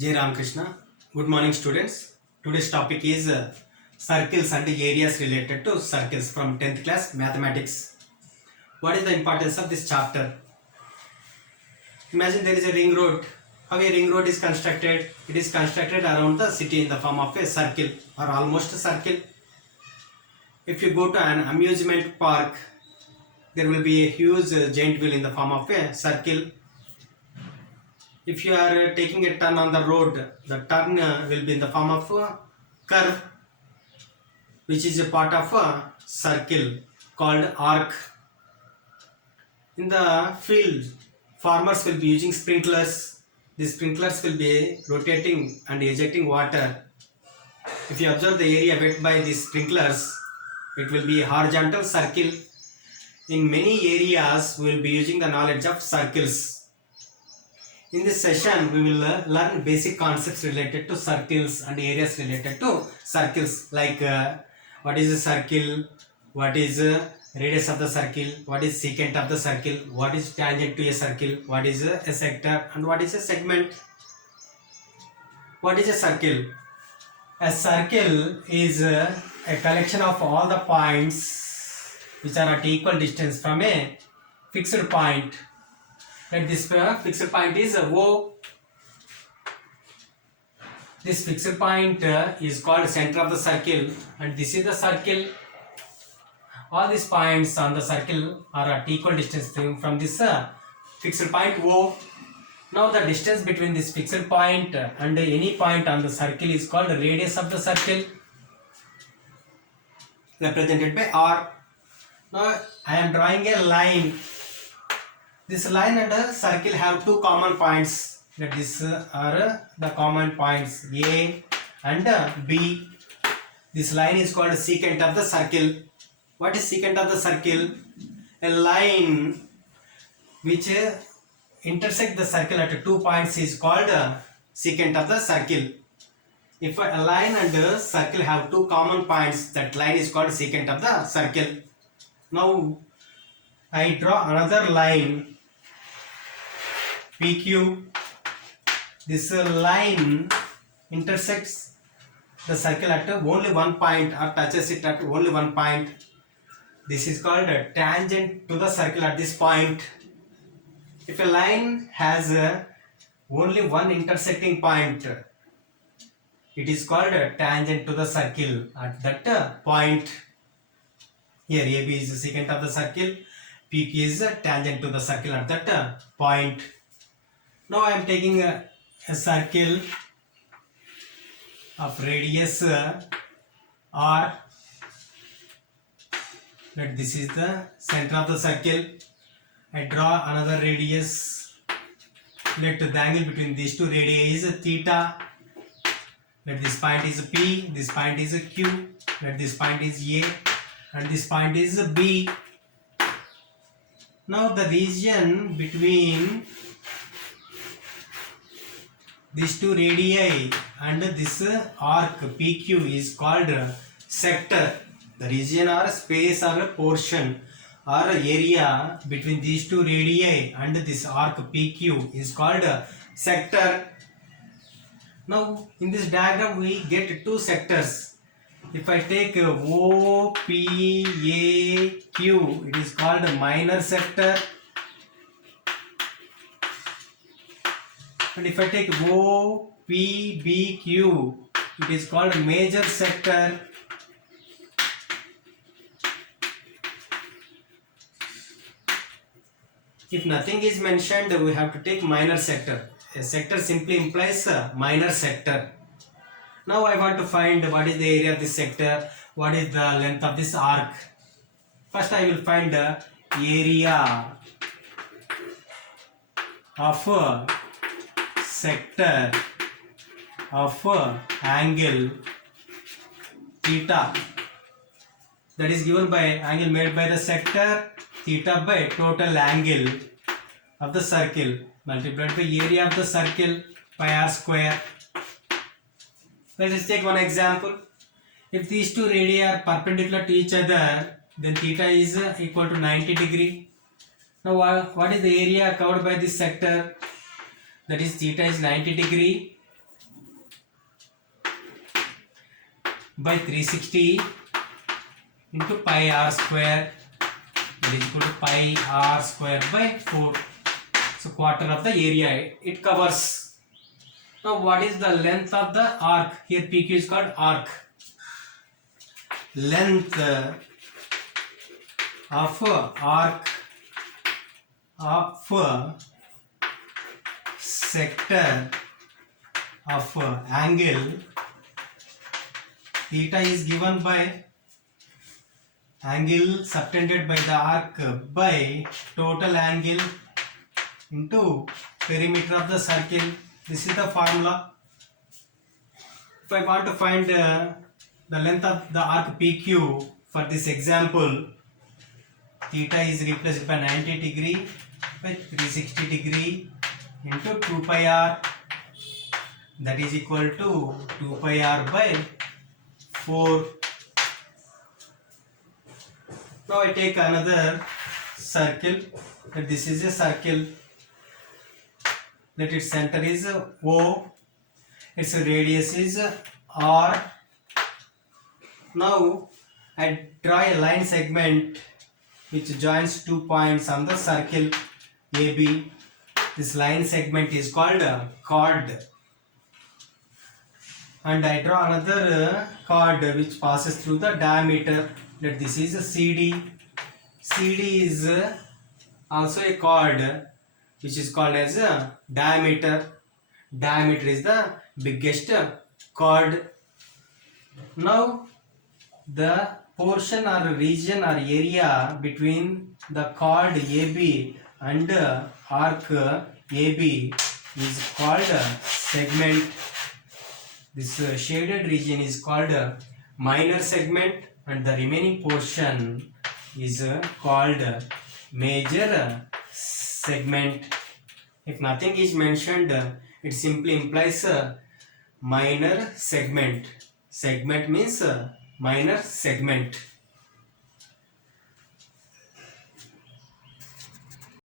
Jai Ram Krishna. Good morning, students. Today's topic is circles and areas related to circles from 10th class mathematics. What is the importance of this chapter? Imagine there is a ring road. How a ring road is constructed? It is constructed around the city in the form of a circle or almost a circle. If you go to an amusement park, there will be a huge giant wheel in the form of a circle. If you are taking a turn on the road, the turn will be in the form of a curve, which is a part of a circle called arc. In the field, farmers will be using sprinklers. These sprinklers will be rotating and ejecting water. If you observe the area wet by these sprinklers, it will be a horizontal circle. In many areas, we will be using the knowledge of circles. In this session, we will learn basic concepts related to circles and areas related to circles, like what is a circle, what is radius of the circle, what is secant of the circle, what is tangent to a circle, what is a sector, and what is a segment. What is a circle? A circle is a collection of all the points which are at equal distance from a fixed point. Like this fixed point is O. This fixed point is called center of the circle, and this is the circle. All these points on the circle are at equal distance from this fixed point O. Now the distance between this fixed point and any point on the circle is called the radius of the circle, represented by R. Now I am drawing a line. This line and a circle have two common points. That these are the common points A and B. This line is called secant of the circle. What is secant of the circle? A line which intersect the circle at 2 points is called secant of the circle. If a line and a circle have two common points, that line is called secant of the circle. Now I draw another line PQ. This line intersects the circle at only one point or touches it at only one point. This is called a tangent to the circle at this point. If a line has only one intersecting point, it is called a tangent to the circle at that point. Here AB is the secant of the circle, PQ is a tangent to the circle at that point. Now I am taking a circle of radius R. Let this is the center of the circle. I draw another radius. Let the angle between these two radii is theta. Let this point is P, this point is Q, let this point is A, and this point is B. Now the region between these two radii and this arc PQ is called sector. The region or space or portion or area between these two radii and this arc PQ is called sector. Now in this diagram we get two sectors. If I take OPAQ, it is called a minor sector. And if I take OPBQ, it is called a major sector. If nothing is mentioned, we have to take minor sector. A sector simply implies a minor sector. Now I want to find what is the area of this sector, what is the length of this arc. First I will find the area of sector of angle theta, that is given by angle made by the sector theta by total angle of the circle multiplied by area of the circle by r square. Let us take one example. If these two radii are perpendicular to each other, then theta is equal to 90 degree. Now what is the area covered by this sector? That is theta is 90 degree by 360 into pi r square, that is equal to pi r square by 4. So quarter of the area it covers. Now what is the length of the arc? Here PQ is called arc. Length of arc of sector of angle theta is given by angle subtended by the arc by total angle into perimeter of the circle. This is the formula. If I want to find the length of the arc PQ for this example, theta is replaced by 90 degree by 360 degree into 2 pi r, that is equal to 2 pi r by 4. Now I take another circle. This is a circle. Let its center is O. Its radius is R. Now I draw a line segment which joins 2 points on the circle AB. This line segment is called chord. And I draw another chord which passes through the diameter. That this is a CD. CD is also a chord which is called as a diameter. Diameter is the biggest chord. Now the portion or region or area between the chord AB and arc AB is called segment. This shaded region is called minor segment, and the remaining portion is called major segment. If nothing is mentioned, it simply implies minor segment. Segment means minor segment.